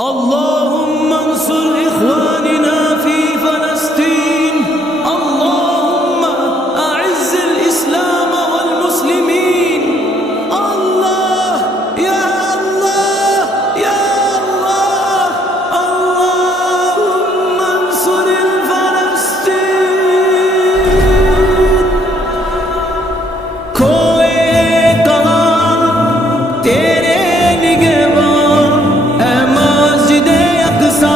اللهم انصر إخواننا في فلسطين اللهم أعز الإسلام والمسلمين الله يا الله يا الله اللهم انصر الفلسطين खोए कहाँ तेरे निगहबान ऐ मस्जिद-ए अक़सा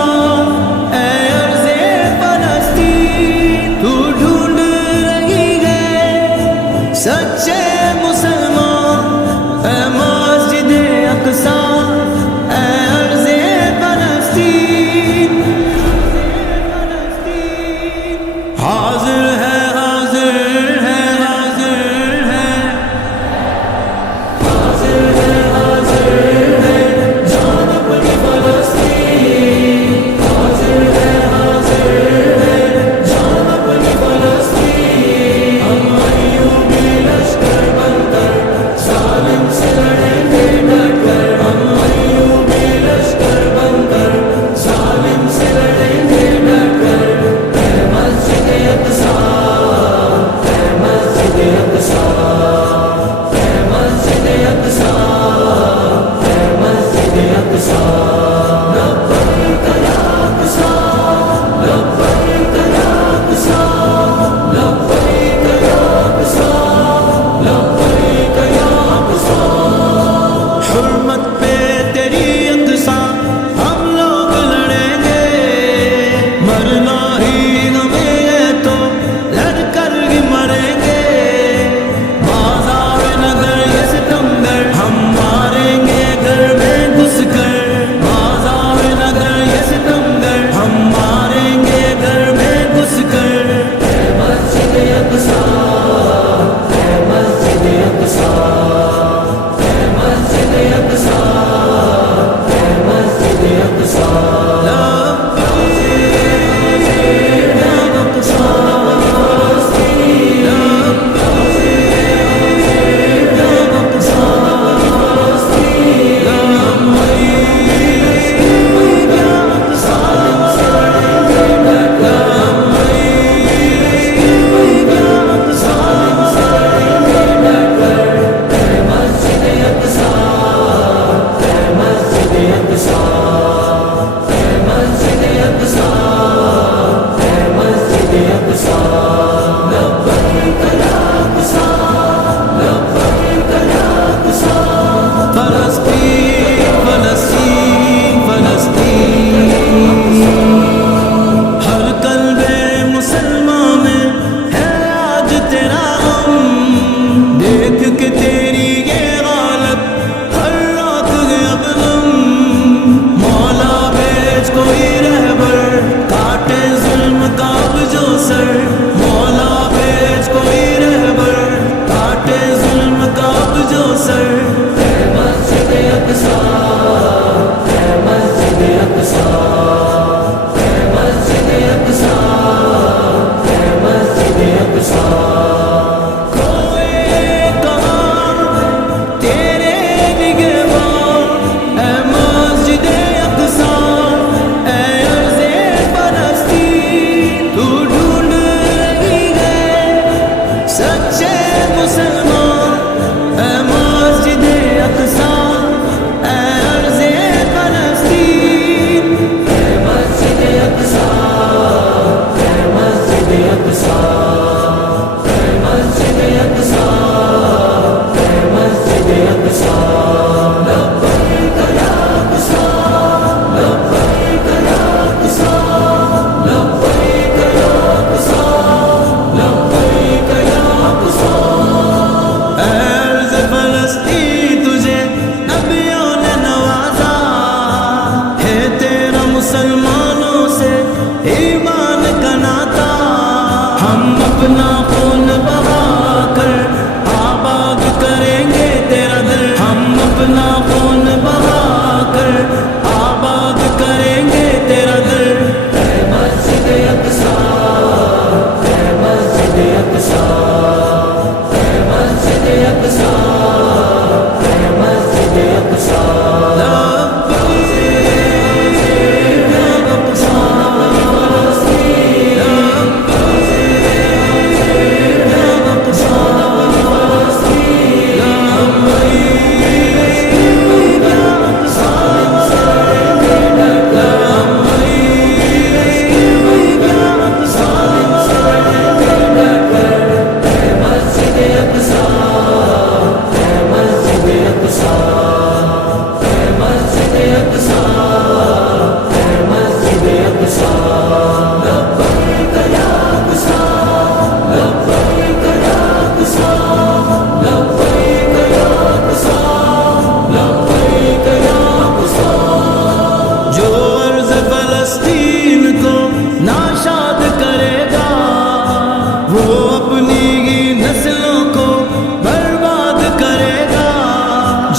ऐ अर्ज़े फ़लस्तीन तू ढूंढ रही है सच्चे मुसलमान ऐ मस्जिद-ए अक़सा ऐ अर्ज़े फ़लस्तीन हाज़िर है हाज़िर है हाज़िर है हुर्मत पे तेरी अक़सा हम लोग लड़ेंगे मरना ही हमें है तो लड़कर ही मरेंगे बाज़ार नगर ये सितमगर हम मारेंगे घर में घुसकर बाज़ार नगर ये सितमगर हम मारेंगे घर में घुसकर मस्जिद-ए अक़सा मस्जिद-ए अक़सा मस्जिद-ए अक़सा मस्जिद-ए अक़सा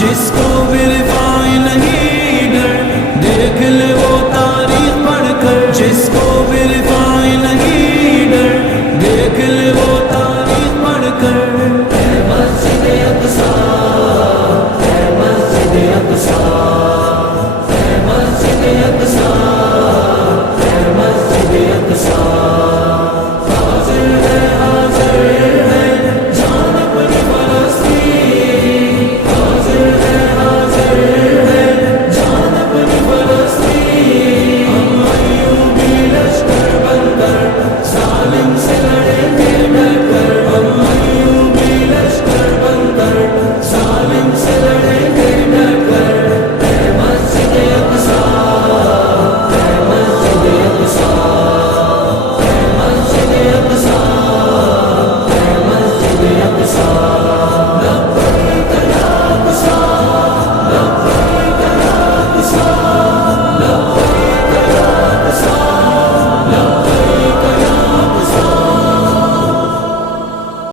जिसको